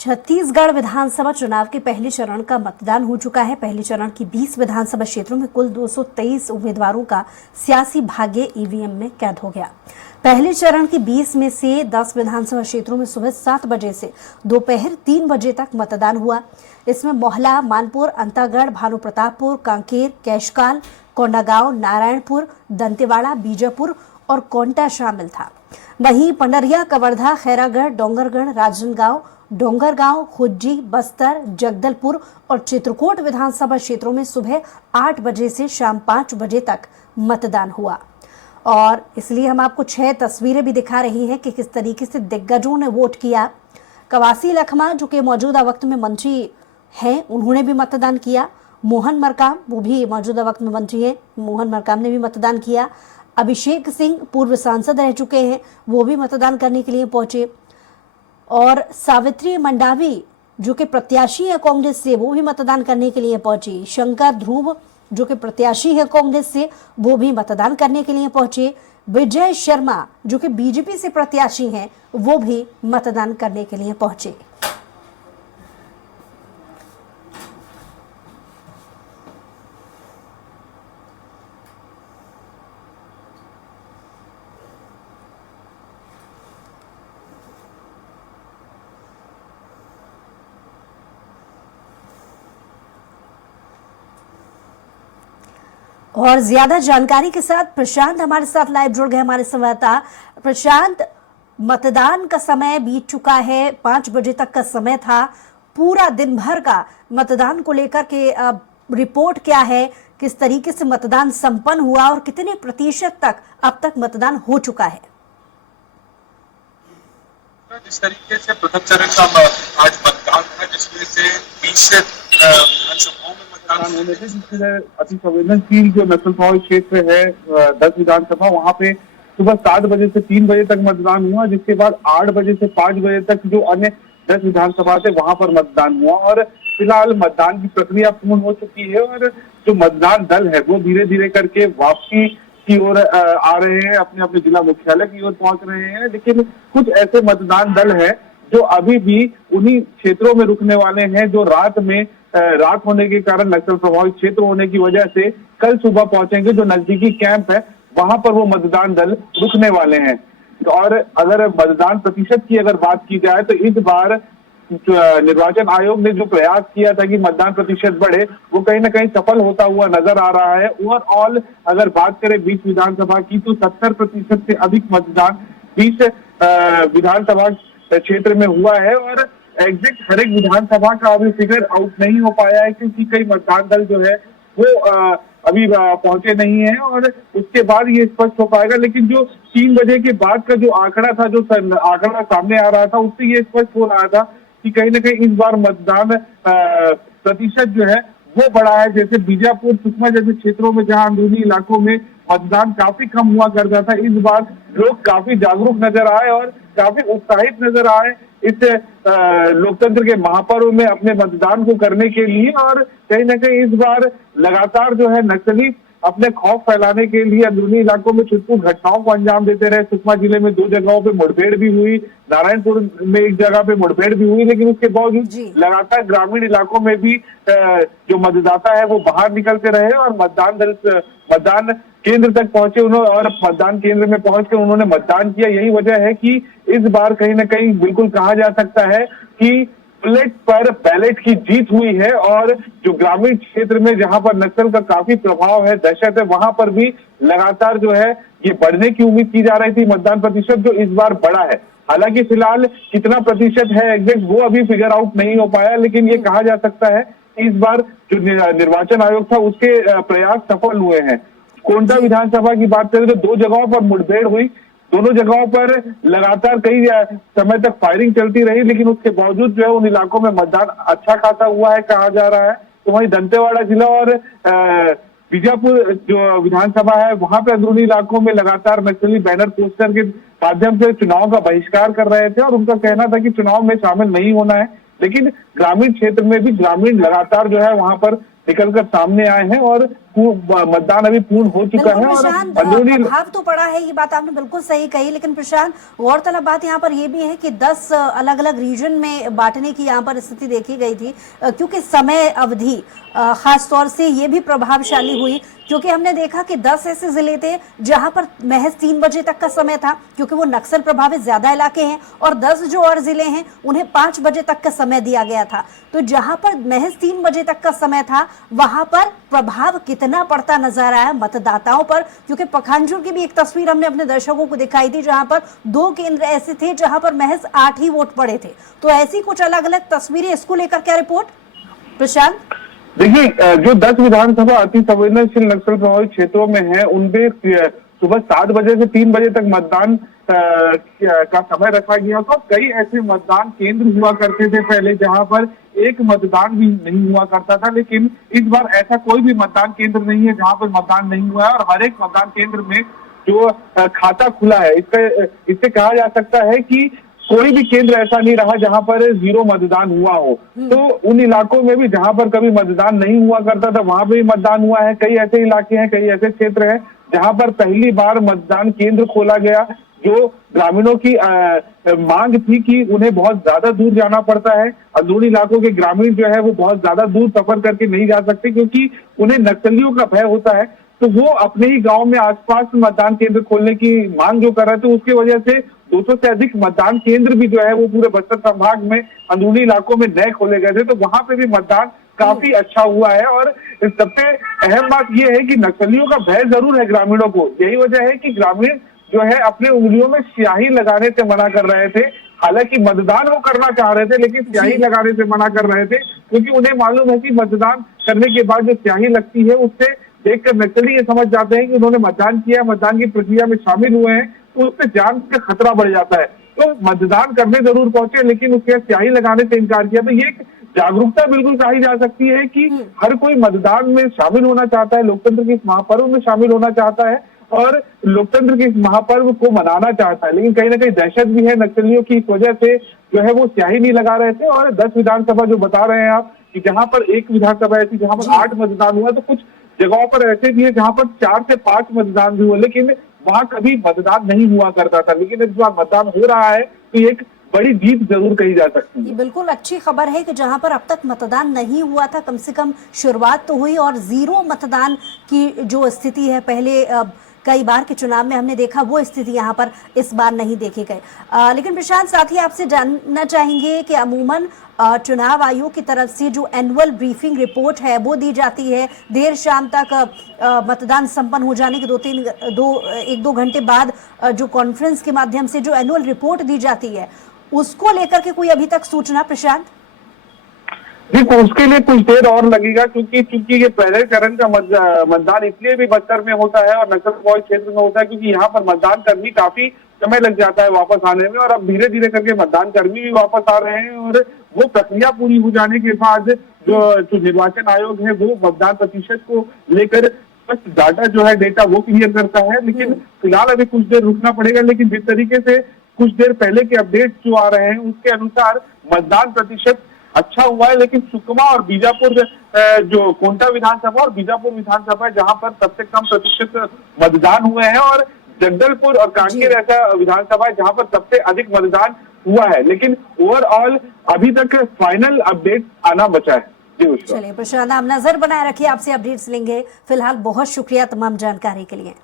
छत्तीसगढ़ विधानसभा चुनाव के पहले चरण का मतदान हो चुका है। पहले चरण की 20 विधानसभा क्षेत्रों में कुल 223 उम्मीदवारों का सियासी भाग्य ईवीएम में कैद हो गया। पहले चरण की 20 में से 10 विधानसभा क्षेत्रों में सुबह 7 बजे से दोपहर 3 बजे तक मतदान हुआ। इसमें मोहला, मानपुर, अंतागढ़, भानुप्रतापपुर, कांकेर, कैशकाल, कोंडागांव, नारायणपुर, दंतेवाड़ा, बीजापुर और कोंटा शामिल था। वहीं पंडरिया, कवर्धा, खैरागढ़, डोंगरगढ़, राजनांदगांव, डोंगरगांव, खुज्जी, बस्तर, जगदलपुर और चित्रकूट विधानसभा क्षेत्रों में सुबह 8 बजे से शाम 5 बजे तक मतदान हुआ। और इसलिए हम आपको 6 तस्वीरें भी दिखा रही हैं कि किस तरीके से दिग्गजों ने वोट किया। कवासी लखमा, जो कि मौजूदा वक्त में मंत्री हैं, उन्होंने भी मतदान किया। मोहन मरकाम, वो भी मौजूदा वक्त में मंत्री हैं, मोहन मरकाम ने भी मतदान किया। अभिषेक सिंह पूर्व सांसद रह चुके हैं, वो भी मतदान करने के लिए पहुंचे। और सावित्री मंडावी, जो कि प्रत्याशी है कांग्रेस से, वो भी मतदान करने के लिए पहुंची। शंकर ध्रुव, जो कि प्रत्याशी है कांग्रेस से, वो भी मतदान करने के लिए पहुंचे। विजय शर्मा, जो कि बीजेपी से प्रत्याशी हैं, वो भी मतदान करने के लिए पहुंचे। और ज्यादा जानकारी के साथ प्रशांत हमारे साथ लाइव जुड़ गए, हमारे संवाददाता। प्रशांत, मतदान का समय बीत चुका है, 5 बजे तक का समय था। पूरा दिन भर का मतदान को लेकर के रिपोर्ट क्या है, किस तरीके से मतदान संपन्न हुआ और कितने प्रतिशत तक अब तक मतदान हो चुका है? जिस तरीके से प्रथम चरण का आज मतदान था, जिसमें से 20 विधानसभाओं में मतदान होने थे, जिसमें अति संवेदनशील जो नक्सल प्रभावित क्षेत्र है 10 विधानसभा, वहां पे सुबह 7 बजे से 3 बजे तक मतदान हुआ, जिसके बाद 8 बजे से 5 बजे तक जो अन्य 10 विधानसभा थे वहां पर मतदान हुआ। और फिलहाल मतदान की प्रक्रिया पूर्ण हो चुकी है और जो मतदान दल है वो धीरे धीरे करके वापसी की ओर आ रहे हैं, अपने अपने जिला मुख्यालय की ओर पहुंच रहे हैं। लेकिन कुछ ऐसे मतदान दल हैं जो अभी भी उन्हीं क्षेत्रों में रुकने वाले हैं जो रात होने के कारण नक्सल प्रभावित क्षेत्र होने की वजह से कल सुबह पहुंचेंगे। जो नजदीकी कैंप है वहां पर वो मतदान दल रुकने वाले हैं। और अगर मतदान प्रतिशत की अगर बात की जाए तो इस बार निर्वाचन आयोग ने जो प्रयास किया था कि मतदान प्रतिशत बढ़े, वो कहीं ना कहीं सफल होता हुआ नजर आ रहा है। ओवरऑल अगर बात करें 20 विधानसभा की तो 70% से अधिक मतदान 20 विधानसभा क्षेत्र में हुआ है। और एग्जैक्ट हर एक विधानसभा का अभी फिगर आउट नहीं हो पाया है, क्योंकि कई मतदान दल जो है वो अभी पहुंचे नहीं है और उसके बाद ये स्पष्ट हो पाएगा। लेकिन जो 3 बजे के बाद का जो आंकड़ा था, जो आंकड़ा सामने आ रहा था, उससे ये स्पष्ट हो रहा था कि कहीं ना कहीं इस बार मतदान प्रतिशत जो है वो बढ़ा है। जैसे बीजापुर, सुकमा जैसे क्षेत्रों में जहां अंदरूनी इलाकों में मतदान काफी कम हुआ करता था, इस बार लोग काफी जागरूक नजर आए और काफी उत्साहित नजर आए इस लोकतंत्र के महापर्व में अपने मतदान को करने के लिए। और कहीं ना कहीं इस बार लगातार जो है नक्सली अपने खौफ फैलाने के लिए अंदरूनी इलाकों में छुटपुट घटनाओं को अंजाम देते रहे। सुकमा जिले में 2 जगहों पे मुठभेड़ भी हुई, नारायणपुर में 1 जगह पे मुठभेड़ भी हुई, लेकिन उसके बावजूद लगातार ग्रामीण इलाकों में भी जो मतदाता है वो बाहर निकलते रहे और मतदान केंद्र तक पहुंचे उन्होंने और मतदान केंद्र में पहुंचकर उन्होंने मतदान किया। यही वजह है कि इस बार कहीं ना कहीं बिल्कुल कहा जा सकता है कि बुलेट पर बैलेट की जीत हुई है। और जो ग्रामीण क्षेत्र में जहां पर नक्सल का काफी प्रभाव है, दहशत है, वहां पर भी लगातार जो है ये बढ़ने की उम्मीद की जा रही थी मतदान प्रतिशत, जो इस बार बढ़ा है। हालांकि फिलहाल कितना प्रतिशत है एग्जैक्ट वो अभी फिगर आउट नहीं हो पाया, लेकिन ये कहा जा सकता है कि इस बार जो निर्वाचन आयोग था उसके प्रयास सफल हुए हैं। कोंटा विधानसभा की बात करें तो 2 जगहों पर मुठभेड़ हुई, दोनों जगहों पर लगातार कई समय तक फायरिंग चलती रही, लेकिन उसके बावजूद जो है उन इलाकों में मतदान अच्छा खासा हुआ है कहा जा रहा है। तो वहीं दंतेवाड़ा जिला और बीजापुर जो विधानसभा है वहां पे अंदरूनी इलाकों में लगातार नक्सली बैनर पोस्टर के माध्यम से चुनाव का बहिष्कार कर रहे थे और उनका कहना था कि चुनाव में शामिल नहीं होना है। लेकिन ग्रामीण क्षेत्र में भी ग्रामीण लगातार जो है वहां पर निकलकर सामने आए हैं और मतदान अभी पूर्ण हो चुका है। और प्रशांत, अंदरूनी प्रभाव तो पड़ा है, ये बात आपने बिल्कुल सही कही, लेकिन प्रशांत गौरतलब बात यहाँ पर ये भी है कि 10 अलग अलग रीजन में बांटने की यहाँ पर स्थिति देखी गई थी, क्योंकि समय अवधि खास तौर से ये भी प्रभावशाली हुई, क्योंकि हमने देखा कि 10 ऐसे जिले थे जहां पर महज 3 बजे तक का समय था, क्योंकि वो नक्सल प्रभावित ज्यादा इलाके हैं, और 10 जो और जिले हैं उन्हें 5 बजे तक का समय दिया गया था। तो जहां पर महज 3 बजे तक का समय था वहां पर प्रभाव कितना पड़ता नजर आया मतदाताओं पर, क्योंकि पखानजोर की भी एक तस्वीर हमने अपने दर्शकों को दिखाई थी जहां पर 2 केंद्र ऐसे थे जहां पर महज 8 ही वोट पड़े थे। तो ऐसी कुछ अलग अलग तस्वीरें, इसको लेकर क्या रिपोर्ट प्रशांत? देखिए, जो 10 विधानसभा अति संवेदनशील नक्सल प्रभावित क्षेत्रों में है उनमें सुबह 7 बजे से 3 बजे तक मतदान का समय रखा गया था। कई ऐसे मतदान केंद्र हुआ करते थे पहले जहां पर एक मतदान भी नहीं हुआ करता था, लेकिन इस बार ऐसा कोई भी मतदान केंद्र नहीं है जहां पर मतदान नहीं हुआ है। और हर एक मतदान केंद्र में जो खाता खुला है, इससे कहा जा सकता है कि कोई भी केंद्र ऐसा नहीं रहा जहां पर 0 मतदान हुआ हो। तो उन इलाकों में भी जहां पर कभी मतदान नहीं हुआ करता था वहां पे भी मतदान हुआ है। कई ऐसे इलाके हैं, कई ऐसे क्षेत्र हैं जहां पर पहली बार मतदान केंद्र खोला गया। जो ग्रामीणों की मांग थी कि उन्हें बहुत ज्यादा दूर जाना पड़ता है, अंदरूनी इलाकों के ग्रामीण जो है वो बहुत ज्यादा दूर सफर करके नहीं जा सकते क्योंकि उन्हें नक्सलियों का भय होता है, तो वो अपने ही गांव में आसपास मतदान केंद्र खोलने की मांग जो कर रहे थे, उसकी वजह से 200 से अधिक मतदान केंद्र भी जो है वो पूरे बस्तर संभाग में अंदरूनी इलाकों में नए खोले गए थे। तो वहां पे भी मतदान काफी अच्छा हुआ है। और सबसे अहम बात यह है कि नक्सलियों का भय जरूर है ग्रामीणों को। यही वजह है कि ग्रामीण जो है अपने उंगलियों में स्याही लगाने से मना कर रहे थे। हालांकि मतदान वो करना चाह रहे थे लेकिन स्याही लगाने से मना कर रहे थे, क्योंकि उन्हें मालूम है कि मतदान करने के बाद जो स्याही लगती है उससे देखकर नक्सली ये समझ जाते हैं कि उन्होंने मतदान किया, मतदान की प्रक्रिया में शामिल हुए हैं, तो उससे जान का खतरा बढ़ जाता है। तो मतदान करने जरूर पहुंचे लेकिन उसके स्याही लगाने से इनकार किया। तो ये एक जागरूकता बिल्कुल कही जा सकती है कि हर कोई मतदान में शामिल होना चाहता है, लोकतंत्र के इस महापर्व में शामिल होना चाहता है और लोकतंत्र के इस महापर्व को मनाना चाहता है। लेकिन कहीं ना कहीं दहशत भी है नक्सलियों की, इस वजह से जो है वो स्याही नहीं लगा रहे थे। और 10 विधानसभा जो बता रहे हैं आप कि जहां पर एक विधानसभा ऐसी जहां पर 8 मतदान हुआ, तो कुछ जगहों पर ऐसे भी है जहां पर 4 से 5 मतदान भी हुए, लेकिन वहां कभी मतदान नहीं हुआ करता था। लेकिन इस बार मतदान हो रहा है तो एक बड़ी जीत जरूर कही जा सकती है। बिल्कुल अच्छी खबर है कि जहां पर अब तक मतदान नहीं हुआ था, कम से कम शुरुआत तो हुई, और 0 मतदान की जो स्थिति है पहले कई बार के चुनाव में हमने देखा, वो स्थिति यहाँ पर इस बार नहीं देखी गई। लेकिन प्रशांत, साथ ही आपसे जानना चाहेंगे कि अमूमन चुनाव आयोग की तरफ से जो एनुअल ब्रीफिंग रिपोर्ट है वो दी जाती है देर शाम तक, मतदान संपन्न हो जाने के 1-2 घंटे बाद जो कॉन्फ्रेंस के माध्यम से जो एनुअल रिपोर्ट दी जाती है, उसको लेकर के कोई अभी तक सूचना प्रशांत? देखो, उसके लिए कुछ देर और लगेगा क्योंकि ये पहले चरण का मतदान इसलिए भी बस्तर में होता है और नक्सल प्रभावित क्षेत्र में होता है क्योंकि यहाँ पर मतदान कर्मी काफी समय लग जाता है वापस आने में, और अब धीरे धीरे करके मतदान कर्मी भी वापस आ रहे हैं। और वो प्रक्रिया पूरी हो जाने के बाद जो निर्वाचन आयोग है वो मतदान प्रतिशत को लेकर डाटा जो है डेटा वो क्लियर करता है। लेकिन फिलहाल अभी कुछ देर रुकना पड़ेगा। लेकिन जिस तरीके से कुछ देर पहले के अपडेट जो आ रहे हैं उसके अनुसार मतदान प्रतिशत अच्छा हुआ है, लेकिन सुकमा और बीजापुर जो कोंटा विधानसभा और बीजापुर विधानसभा जहां पर सबसे कम प्रतिशत मतदान हुए हैं, और जगदलपुर और कांकेर ऐसा विधानसभा है जहां पर सबसे अधिक मतदान हुआ है। लेकिन ओवरऑल अभी तक फाइनल अपडेट आना बचा है। चलिए प्रशांत, आप नजर बनाए रखिए, आपसे अपडेट्स लेंगे। फिलहाल बहुत शुक्रिया तमाम जानकारी के लिए।